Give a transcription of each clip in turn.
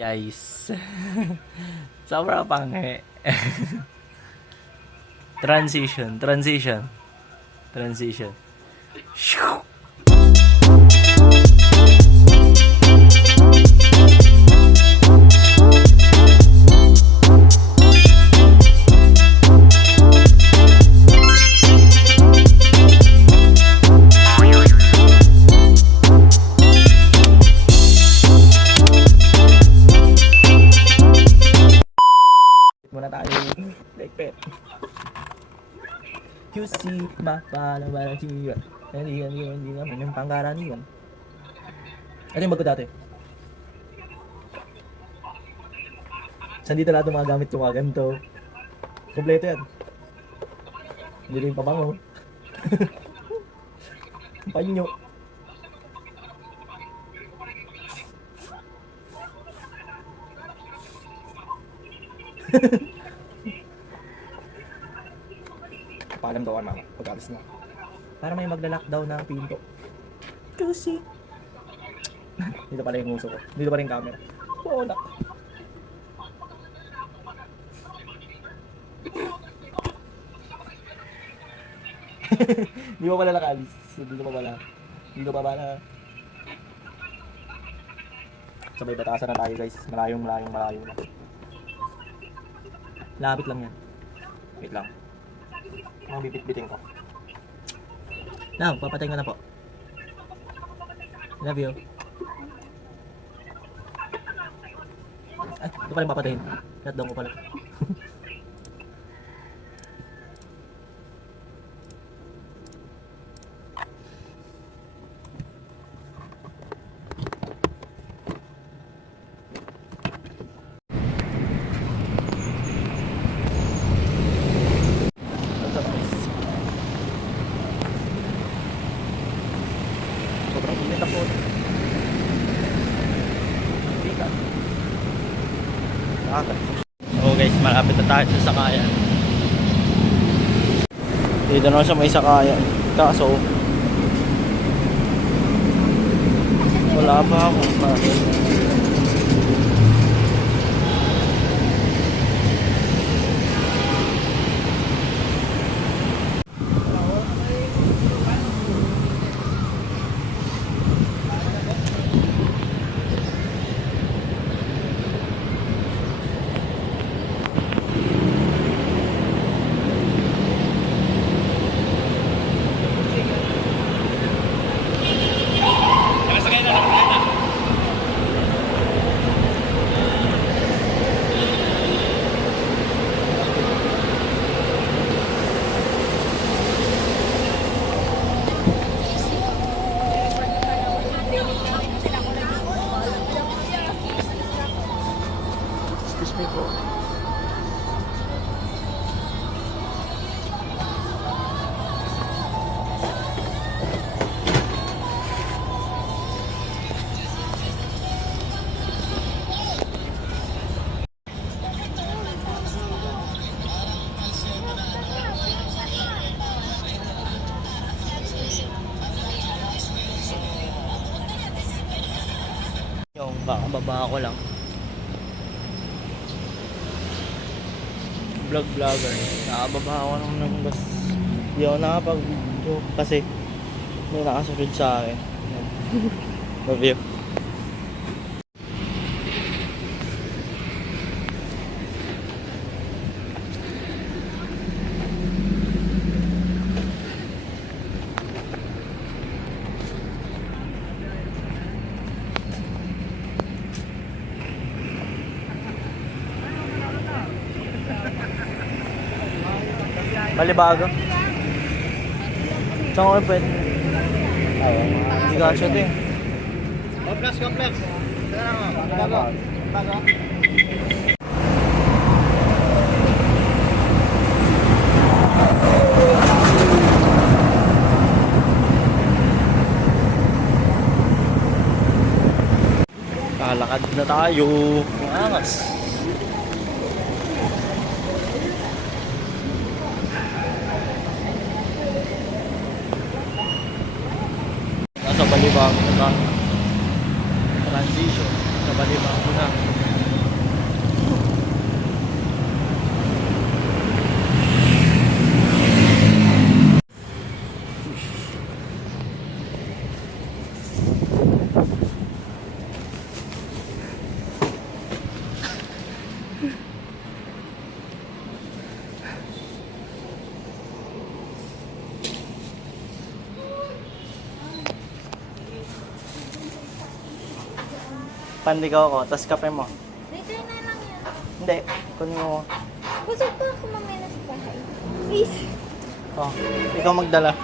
Guys. Sobrang panghe. Transition. Shoo! Muna tayo. Like QC mapalabala siya. Hindi naman yung pangkaraniwan. Ano yung bago dati? Saan dito lahat ng mga gamit yung mga ganito? Kompleto yan. Hindi rin pabango. Panyo. Paalam daw mama pag-alis na. Para may magla-lockdown ng pinto. Kasi dito pala yung uso ko. Dito pa rin camera. Wala. Di ba pala nakalis? Dito pa pala. Sabay batasan na tayo guys. Malayo na. Lapit lang yan. Wait lang. Ang bibit-bitin ko. Now, papatay ko na po. Love you. Ay, ito pa rin papatayin. Shutdown ko pala. Sobrang init ako. So guys, malapit na tayo sa sakayan. Dito na sa may sakayan. Kaso wala pa akong pasok. Excuse me po. Yung baba ko lang. Vlogger. Nakababa ako ng bus. Hindi ako nakapag-video kasi may nakasunod sa akin. Review. Balibago. Saan ko pwede? Ayun. Hindi ka siya din. Complex. Bago. Kalakad na tayo. Angas. Nasa Balibago na tayo. Transition sa Balibago na. Pandigaw ko, tapos kape mo. Later na lang yan. Hindi, kunin mo. Busog pa ako mamaya sa bahay. Please. Oh, ikaw magdala.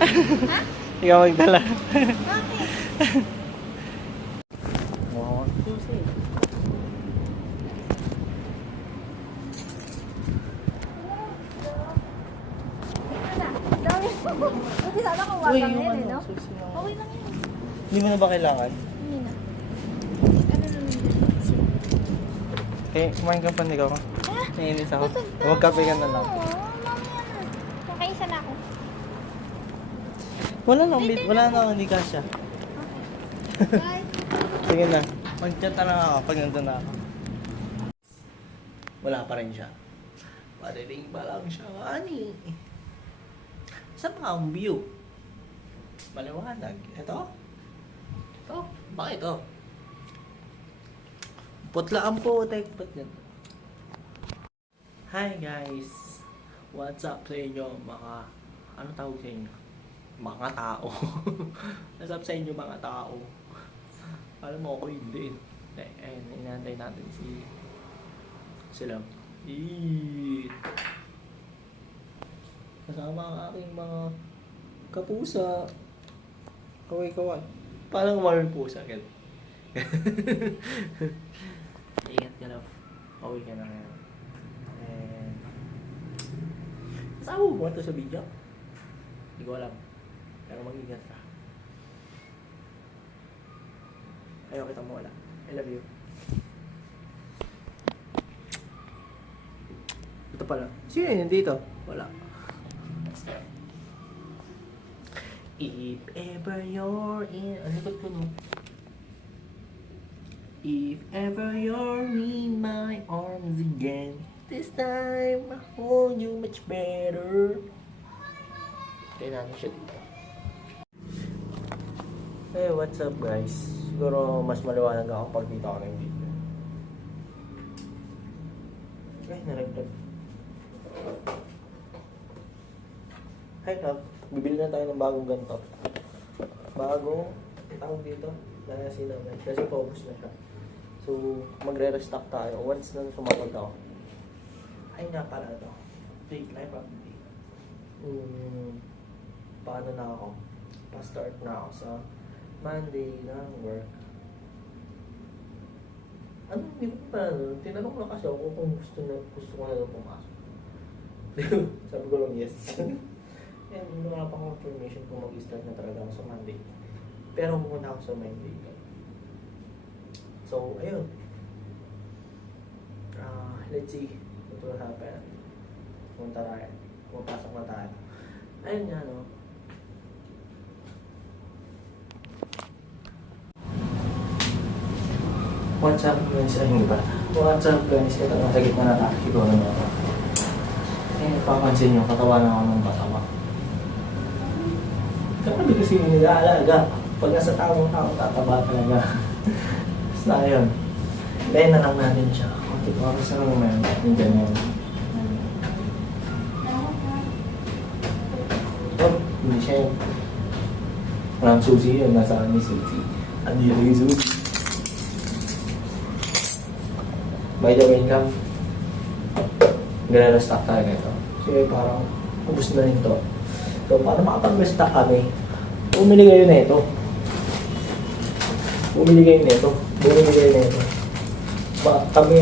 Ha? Ikaw magdala. Bakit? Oh, susi. Dami. Buti sana kung wag Uy, lang yung yan, ano, no? susi na. Okay lang yun. Hindi mo na ba kailangan? Hindi na. Ano naman yun? Eh, kumain ka pandigaw ko. Ah, Naiinis ako. busog na Magkape ka na lang. ako. Mamaya na. Kakaisa na ako. Wala na, wala na, hindi kasya. Bye. Sige na, mag-chat na lang ako pag nandun na ako. Wala pa rin siya. Pariling pa lang siya, ani. Saan pa ang view? Maliwanag. Ito? Ito? Bakit ito? Putla ang putek. Ba't yan? Hi guys! What's up sa inyo mga... Ano tawag sa inyo? Mga tao. What's up sa inyo mga tao? Alam mo ako hindi. Ayun, inantay natin si... Sila. Kasama ang aking mga kapusa. Kaway-kaway. Parang warm pusa. Ingat ka lang. Kaway ka na ngayon. And... Kasama mo ba ito sa video? Hindi ko alam. Pero mag-ingat ka. Ayaw kita mo wala. I love you. Ito pala. Sino yun nandito? Wala. If ever you're in... Ano ba ito no? If ever you're in my arms again, this time I hold you much better. Kaya natin siya dito. Hey, what's up guys? Siguro mas maliwanag ako pag dito ako ng video. Ay, naragdag. Hi love, bibili na tayo ng bagong ganito. Bagong, tawag dito, lalasin namin. Kasi paubos na siya. So, magre-restock tayo once na sumapag ako. Ay nga pala ito. Date life update. Paano na ako? Pa-start na ako sa Monday ng work. Ano, hindi ko pa tinanong na kasi ako kung gusto ko na lang pumasok. Sabi ko lang yes. And wala pa confirmation kung mag-start na talaga ako sa Monday. Pero muna ako sa Monday. So, ayun. Let's see what will happen. Punta tayo. Pumapasok na tayo. Ayun nga, no? What's up guys? Ay, hindi ba? What's up guys? Ito, nasa gitna na tayo. Siguro na ako. Eh, papansin nyo, katawa na ako ng batawa. Kapag kasi nila-alaga. Pag nasa tamang tao, tataba talaga. Basta yun. Layan na lang natin siya. Kunti ko ako sa naman. Yung ganyan. Oh, hindi siya yun. Walang susi yun. Nasa akin yung susi. Andi yung susi. By the way lang, gana-restock tayo nito. Kasi parang ubus na rin to. So, paano makapag-restock kami? Bumili kayo na ito. Bumili kayo na ito. Kami,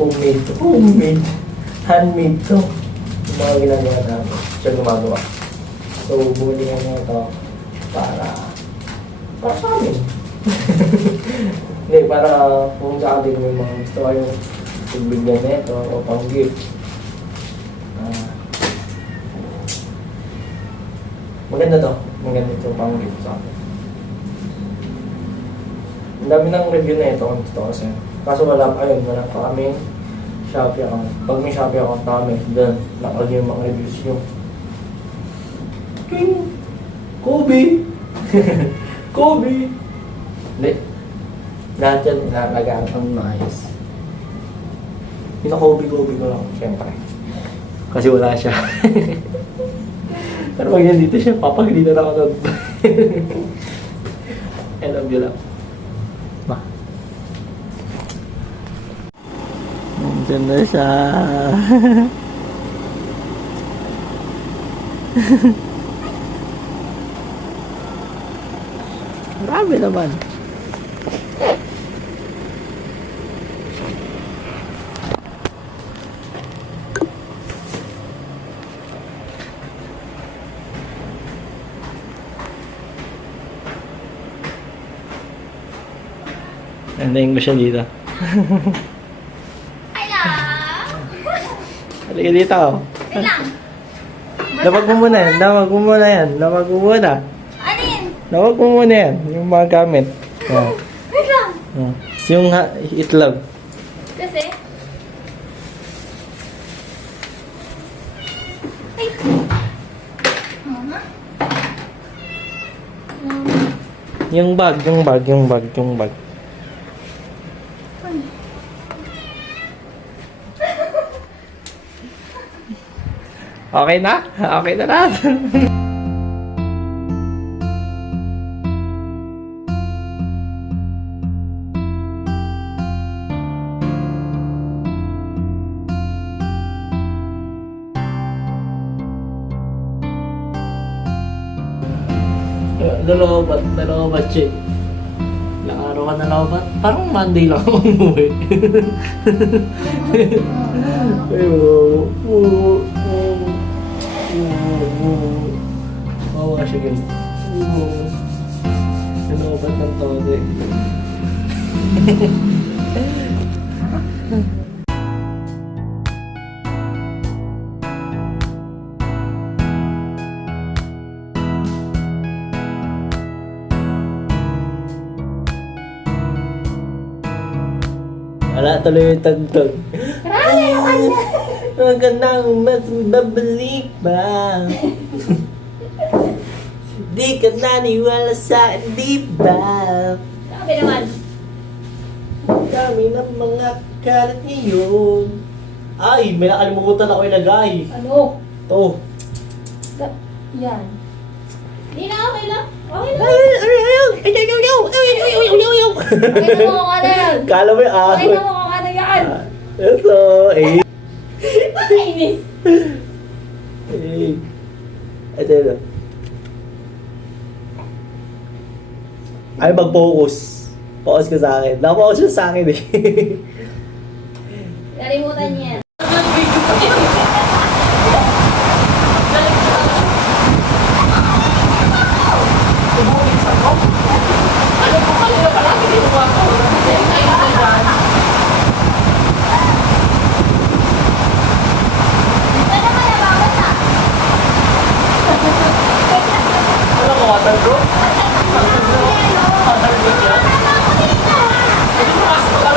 homemade. Handmade to. Yung mga ginagawa namin. Siya gumagawa. So, bumili kayo na ito para sa amin. Hindi, para kung sa atin yung mga gusto kayong pagbigyan na ito o pang-gift. Maganda to. Maganda ito pang-gift sa atin. Ang dami ng review na ito kung gusto kasi. Kaso wala pa yun. Wala pa kami Shopee account. Pag may Shopee account kami, doon nakalagay yung mga reviews nyo. King! Kobe! Kobe! Hindi. Lahat yan, nalagaan ang maayos. Pinakobi-kobi ko lang, syempre. Kasi wala siya. Pero pag yan dito siya, papagalitan ako doon. I love you lang. Diyan na siya. Marami naman. Andayin ko siya dito. Hello! Halika dito. Wait lang. Lapag mo muna yan. Lapag mo muna yan. Lapag mo muna. Alin? Lapag mo muna yan. Yung mga gamit. Oh. Wait lang. Oh. Yung itlog. Kasi? Ay. Mama? Yung bag. Okay na? Okay na lahat. Dalawa ba, Che? Ilang araw ka dalawa ba? Parang Monday lang ako umuwi. Bawa siya ganun. Dalawa ng todo eh. Wala tuloy yung tagtog. Ang gandang mas babalik ba? Di ka naniwala sa di ba? Sabi naman. Kami ng mga karat ngayon. Ay, may nakalimutan ako ilagay. Ano? To. Yan. Hindi na, okay lang. Okay lang. Okay na mo ka na yan. Kala mo yung Okay ahon. na mo ka na yan. Ito, eh. Nakainis. Eh. Ito. Ay, mag-focus. Focus ka sa akin. Naka-focus siya sa akin eh. Nalimutan niya yan. Ano ka na bawat ah? Ano ko, water bro? Water bro yan? Ano,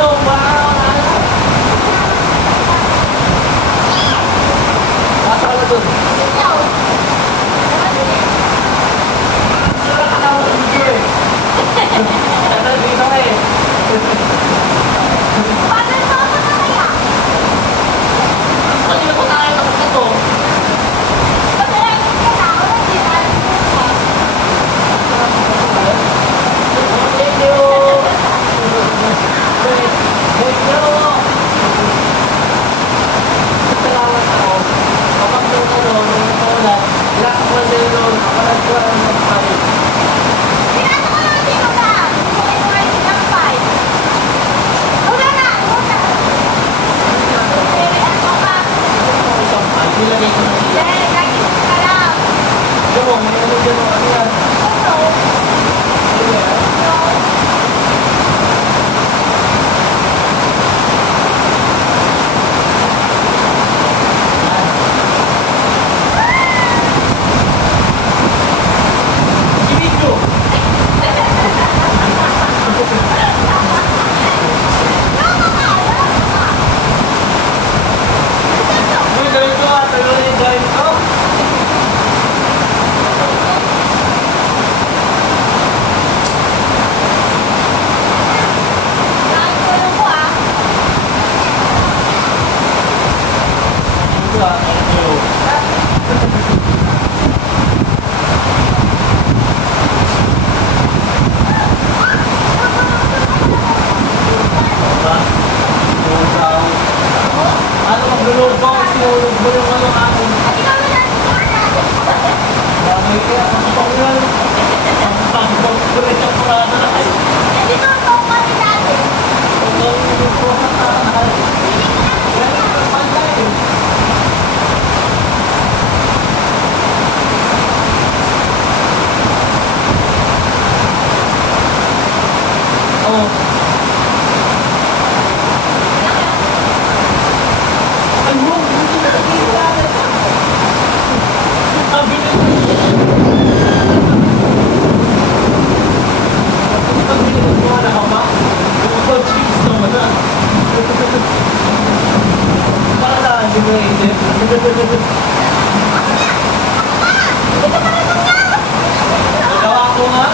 Gawa ko nga.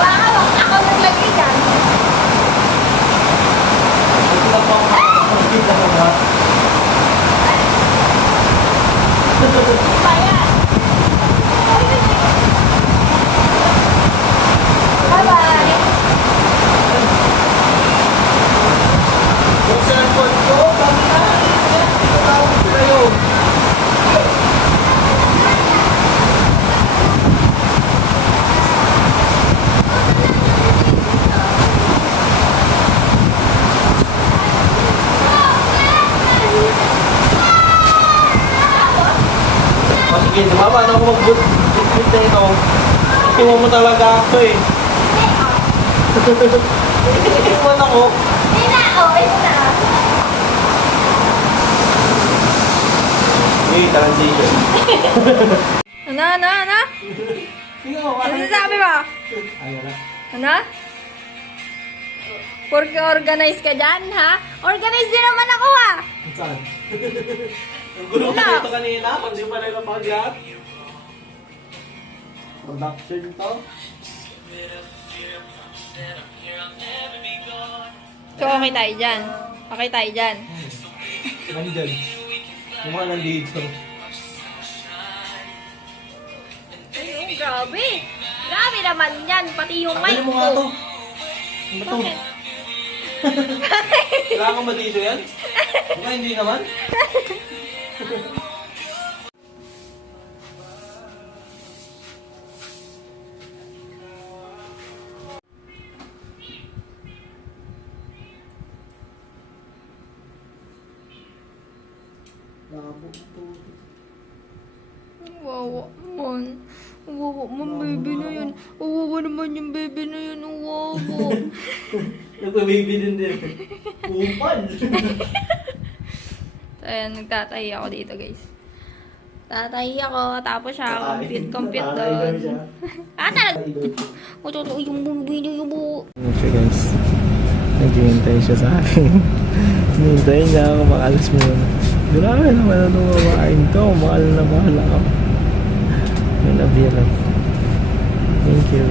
Ako naglagay dyan. Pa yan. Bye-bye. Yung cellphone ko, kami na. Tawag ko kayo. O sige, sumama na ako mag-boot na ito. Iwan mo talaga ako eh. Iwan ako. Hindi na. Okay na. Okay, transition. Ano? Sige mo, Ano sabi mo? Ayaw na. Ano? Porque organize ka dyan, ha? Organize din naman ako, ha? Saan? Ang gulo ka dito kanina, kung di pa nila pag-yap. Production to. So, okay tayo dyan. Okay tayo dyan. Nandyan. Yung mga nandito. Ay, grabe. Grabe naman yan. Pati yung mic Ano mo nga to? ko. Ano to? Bakit? Kailangan ba dito yan? Baka hindi naman. Labo po. Wawa man. Wawa man, baby na yun. Wawa naman yung baby na yun. Wawa. Nagpa-baby din din. Upal. So, ayan, nagtatahi ako dito, guys. Tatahi ako, tapos siya, compute doon. Ah, talaga. O, totoo yung baby na yung buo. siya guys. Naghihintay siya sa akin. Hinihintay niya ako makalas muna. Grabe naman ang lumawain to. Mahal na mahal ako. I love you, love. Thank you.